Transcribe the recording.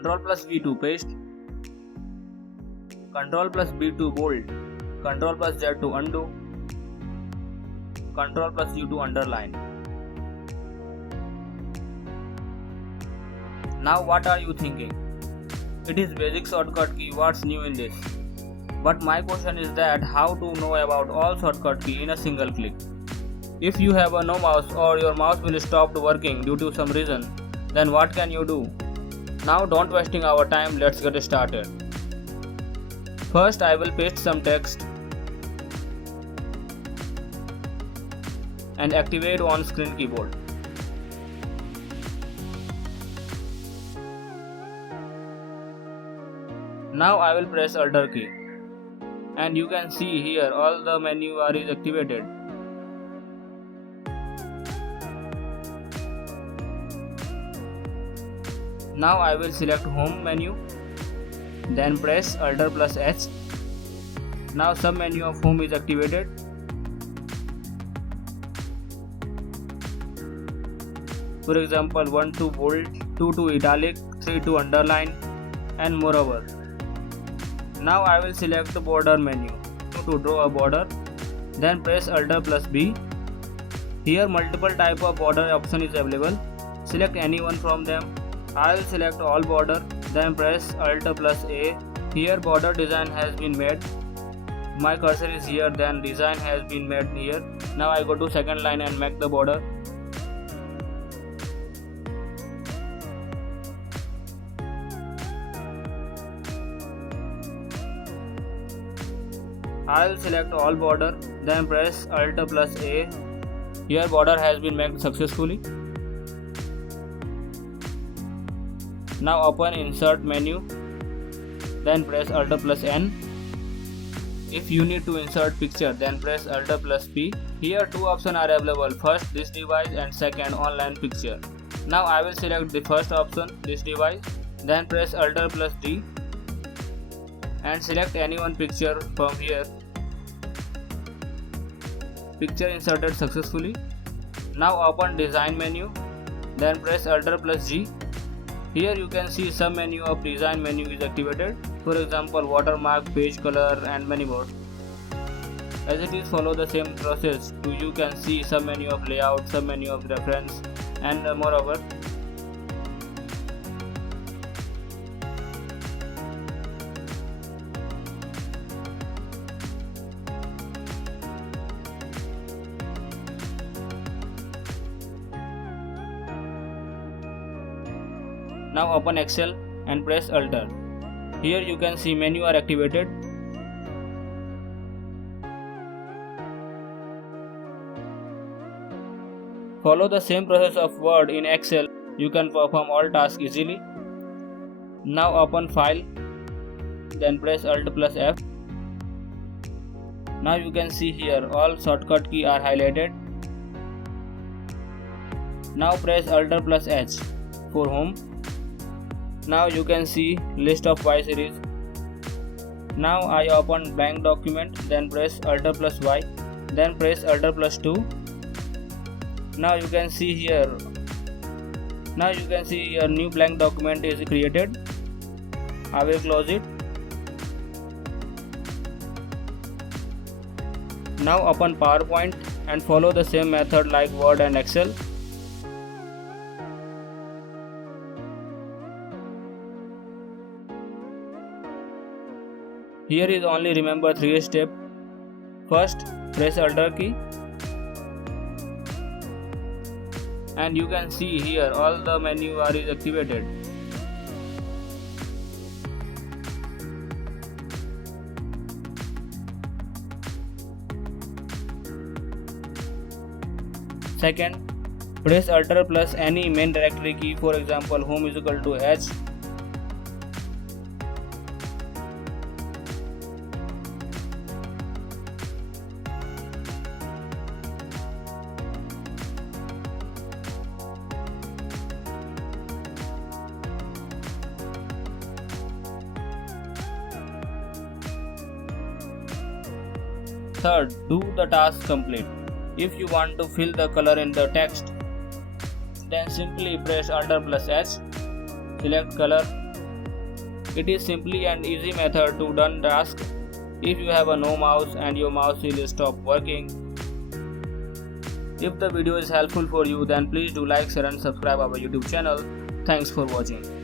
Ctrl plus V to paste, Ctrl plus B to bold, Ctrl plus Z to undo, Ctrl plus U to underline. Now what are you thinking? It is basic shortcut key, what's new in this? But my question is that how to know about all shortcut key in a single click? If you have a no mouse or your mouse will stop working due to some reason, then what can you do? Now don't wasting our time, let's get started. First I will paste some text and activate on screen keyboard. Now I will press Alt key and you can see here all the menu bar is activated. Now I will select home menu, then press Alt plus H. Now sub menu of home is activated. For example 1 to bold, 2 to italic, 3 to underline and moreover. Now I will select the border menu to draw a border, then press Alt plus B. Here multiple type of border option is available. Select any one from them. I will select all border, then press Alt plus A. Here border design has been made. My cursor is here, then design has been made here. Now I go to second line and make the border. I will select all border, then press Alt plus A. Here border has been made successfully. Now open insert menu, then press Alt plus N. If you need to insert picture, then press Alt plus P. Here two options are available, first this device and second online picture. Now I will select the first option, this device, then press Alt plus D and select any one picture from here. Picture inserted successfully. Now open design menu, then press Alt plus G. Here you can see some menu of design menu is activated. For example watermark, page color and many more. As it is follow the same process, you can see some menu of layout, some menu of reference and moreover. Now open Excel and press Alt. Here you can see menu are activated. Follow the same process of Word in Excel, you can perform all tasks easily. Now open File, then press Alt plus F. Now you can see here all shortcut key are highlighted. Now press Alt plus H for home. Now you can see list of Y series. Now I open blank document, then press Alt plus Y, then press Alt plus 2. Now you can see here. Now you can see a new blank document is created. I will close it. Now open PowerPoint and follow the same method like Word and Excel. Here is only remember 3 steps. First, press Alt key. And you can see here all the menu bar is activated. Second, press Alt plus any main directory key, for example home is equal to H. Third, do the task complete. If you want to fill the color in the text, then simply press Alt plus S, select color, It is simply an easy method to done task. If you have a no mouse and your mouse will stop working. If the video is helpful for you, then please do like, share and subscribe our YouTube channel. Thanks for watching.